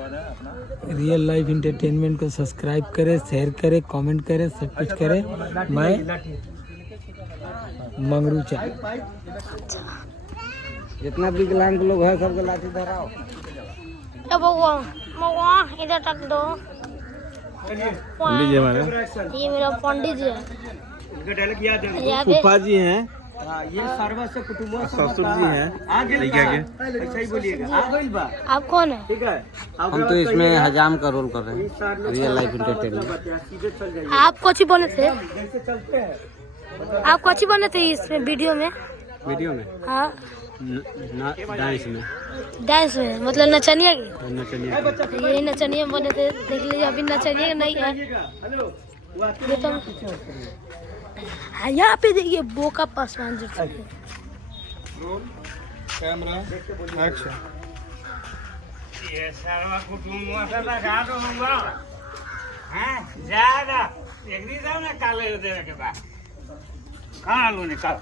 Real life entertainment को subscribe करें, share करें, कमेंट करें, सब कुछ करें। मैं मंगरू चा जितना विकलांग लोग है सबको लाठी धराओ। इधर तक दो। पंडित जी हमारे, ये मेरा पंडित जी है। फूफा जी हैं, ये सर्वस्व कुटुंब ससुर जी हैं, लड़का के। ऐसा ही बोलिएगा। आप कौन है? ठीक है, हम तो इसमें हजाम का रोल कर रहे हैं, रियल लाइफ इंटरटेनमेंट। आप कोची बने थे? जैसे चलते हैं आप कोची बने थे इसमें वीडियो में? वीडियो में हाँ डांस में डांस में, मतलब नचनिया की। नचनिया यही नचनिया बने थे, देख लीजिए अभी नचनिया नहीं है। ये तो हाँ, यहाँ पे देखिए बोका पासवान जी। Camera action. ये सारा कुटुंब से लगा दो होगा हैं ज्यादा एक दिन जाओ ना काले देने के बाद कहाँ लो निकाल